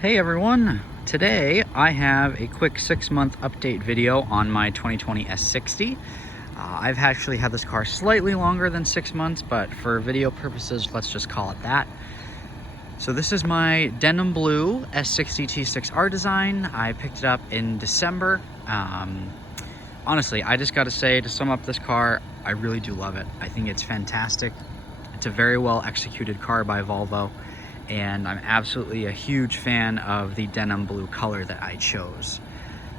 Hey everyone, today I have a quick 6-month update video on my 2020 S60. I've actually had this car slightly longer than 6 months, but for video purposes, let's just call it that. So this is my denim blue S60 T6R design. I picked it up in December. Honestly, I just gotta say, to sum up this car, I really do love it. I think it's fantastic. It's a very well executed car by Volvo, and I'm absolutely a huge fan of the denim blue color that I chose.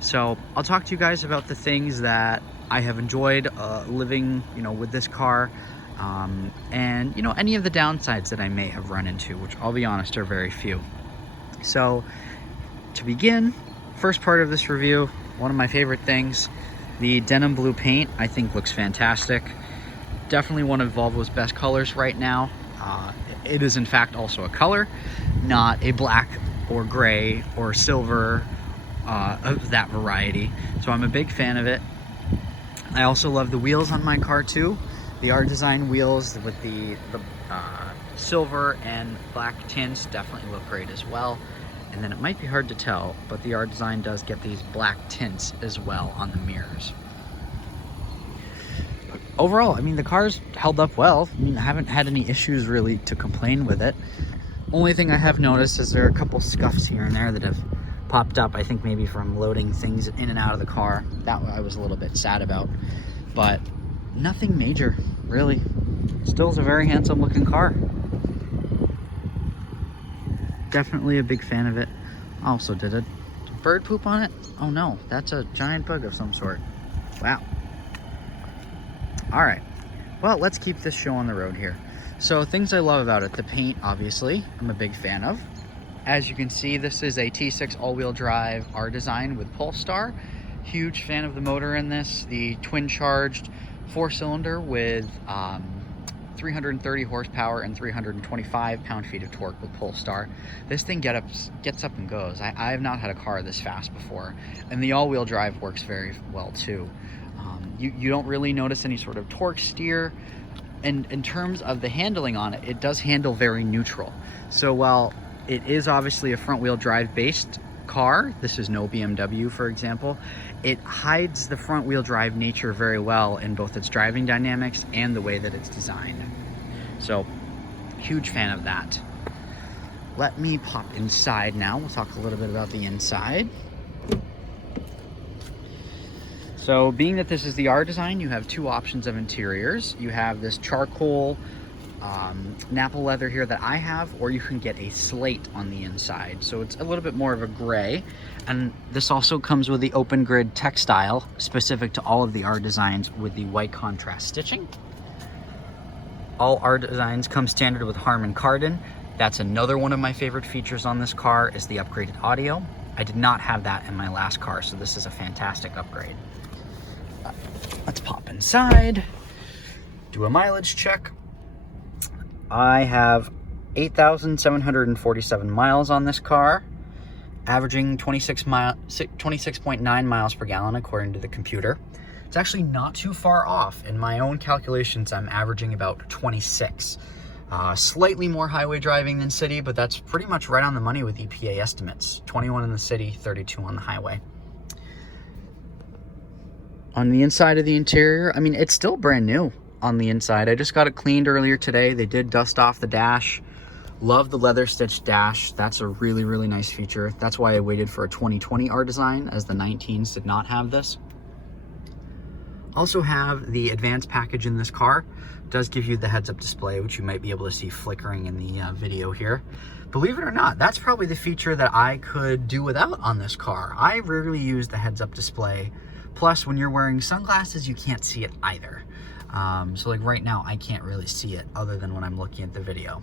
So I'll talk to you guys about the things that I have enjoyed living, with this car, and any of the downsides that I may have run into, which I'll be honest are very few. So to begin, first part of this review, one of my favorite things, the denim blue paint I think looks fantastic. Definitely one of Volvo's best colors right now. It is in fact also a color, not a black or gray or silver of that variety. So I'm a big fan of it. I also love the wheels on my car too. The R design wheels with the silver and black tints definitely look great as well. And then it might be hard to tell, but the R design does get these black tints as well on the mirrors. Overall, the car's held up well. I haven't had any issues really to complain with it. Only thing I have noticed is there are a couple scuffs here and there that have popped up, I think maybe from loading things in and out of the car. That I was a little bit sad about, but nothing major, really. Still is a very handsome looking car. Definitely a big fan of it. Also, did a bird poop on it? Oh no, that's a giant bug of some sort. Wow. All right, well, let's keep this show on the road here. So things I love about it, the paint, obviously, I'm a big fan of. As you can see, this is a T6 all-wheel drive R design with Polestar. Huge fan of the motor in this, the twin-charged 4-cylinder with 330 horsepower and 325 pound-feet of torque with Polestar. This thing gets up and goes. I have not had a car this fast before, and the all-wheel drive works very well too. You don't really notice any sort of torque steer. And in terms of the handling on it, it does handle very neutral. So while it is obviously a front-wheel drive based car, this is no BMW, for example, it hides the front-wheel drive nature very well in both its driving dynamics and the way that it's designed. So, huge fan of that. Let me pop inside now. We'll talk a little bit about the inside. So being that this is the R design, you have two options of interiors. You have this charcoal Nappa leather here that I have, or you can get a slate on the inside. So it's a little bit more of a gray. And this also comes with the open grid textile specific to all of the R designs with the white contrast stitching. All R designs come standard with Harman Kardon. That's another one of my favorite features on this car is the upgraded audio. I did not have that in my last car, so this is a fantastic upgrade. Let's pop inside, do a mileage check. I have 8,747 miles on this car, averaging 26.9 miles per gallon according to the computer. It's actually not too far off. In my own calculations, I'm averaging about 26. Slightly more highway driving than city, but that's pretty much right on the money with EPA estimates. 21 in the city, 32 on the highway. On the inside of the interior, it's still brand new on the inside. I just got it cleaned earlier today. They did dust off the dash. Love the leather stitched dash. That's a really, really nice feature. That's why I waited for a 2020 R design, as the 19s did not have this. Also have the advanced package in this car. It does give you the heads-up display, which you might be able to see flickering in the video here. Believe it or not, that's probably the feature that I could do without on this car. I rarely use the heads-up display. Plus, when you're wearing sunglasses, you can't see it either. So like right now, I can't really see it other than when I'm looking at the video.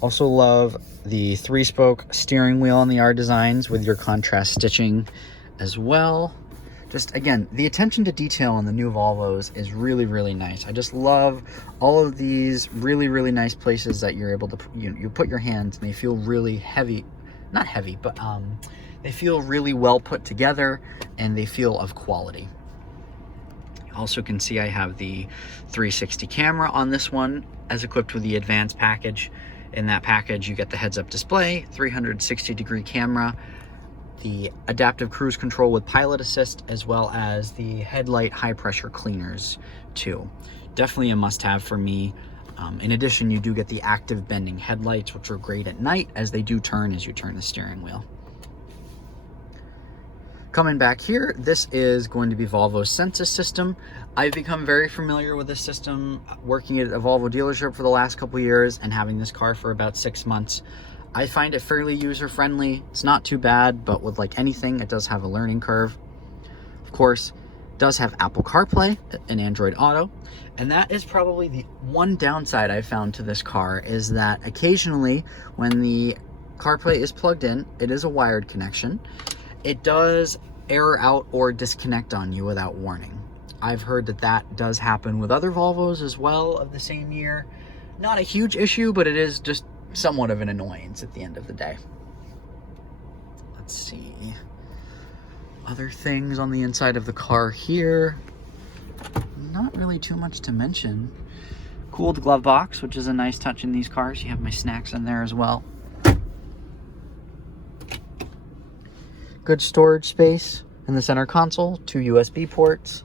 Also love the 3-spoke steering wheel on the R designs with your contrast stitching as well. Just again, the attention to detail on the new Volvos is really, really nice. I just love all of these really, really nice places that you're able to, you put your hands and they feel really heavy, not heavy, but they feel really well put together and they feel of quality. You also can see I have the 360 camera on this one as equipped with the advanced package. In that package, you get the heads-up display, 360-degree camera, the adaptive cruise control with pilot assist, as well as the headlight high-pressure cleaners too. Definitely a must-have for me. In addition, you do get the active bending headlights, which are great at night as they do turn as you turn the steering wheel. Coming back here, this is going to be Volvo's Sensus system. I've become very familiar with this system working at a Volvo dealership for the last couple years and having this car for about 6 months. I find it fairly user-friendly. It's not too bad, but with like anything, it does have a learning curve. Of course, it does have Apple CarPlay and Android Auto. And that is probably the one downside I found to this car, is that occasionally when the CarPlay is plugged in, it is a wired connection. It does error out or disconnect on you without warning. I've heard that that does happen with other Volvos as well of the same year. Not a huge issue, but it is just somewhat of an annoyance at the end of the day. Let's see. Other things on the inside of the car here. Not really too much to mention. Cooled glove box, which is a nice touch in these cars. You have my snacks in there as well. Good storage space in the center console, 2 USB ports.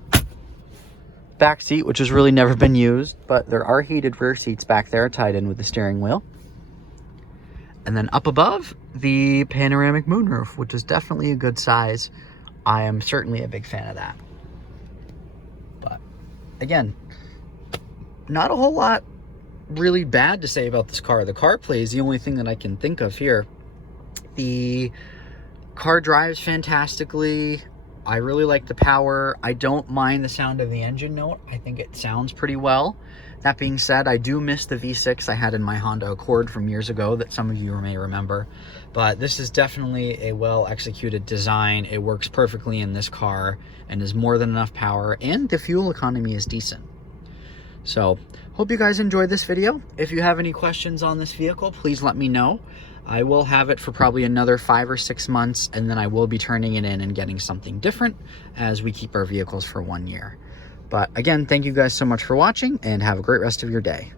Back seat, which has really never been used, but there are heated rear seats back there tied in with the steering wheel. And then up above, the panoramic moonroof, which is definitely a good size. I am certainly a big fan of that. But again, not a whole lot really bad to say about this car. The CarPlay is the only thing that I can think of here. The car drives fantastically. I really like the power. I don't mind the sound of the engine note. I think it sounds pretty well. That being said, I do miss the V6 I had in my Honda Accord from years ago that some of you may remember. But this is definitely a well-executed design. It works perfectly in this car and is more than enough power, and the fuel economy is decent. So, hope you guys enjoyed this video. If you have any questions on this vehicle, please let me know. I will have it for probably another 5 or 6 months, and then I will be turning it in and getting something different as we keep our vehicles for 1 year. But again, thank you guys so much for watching, and have a great rest of your day.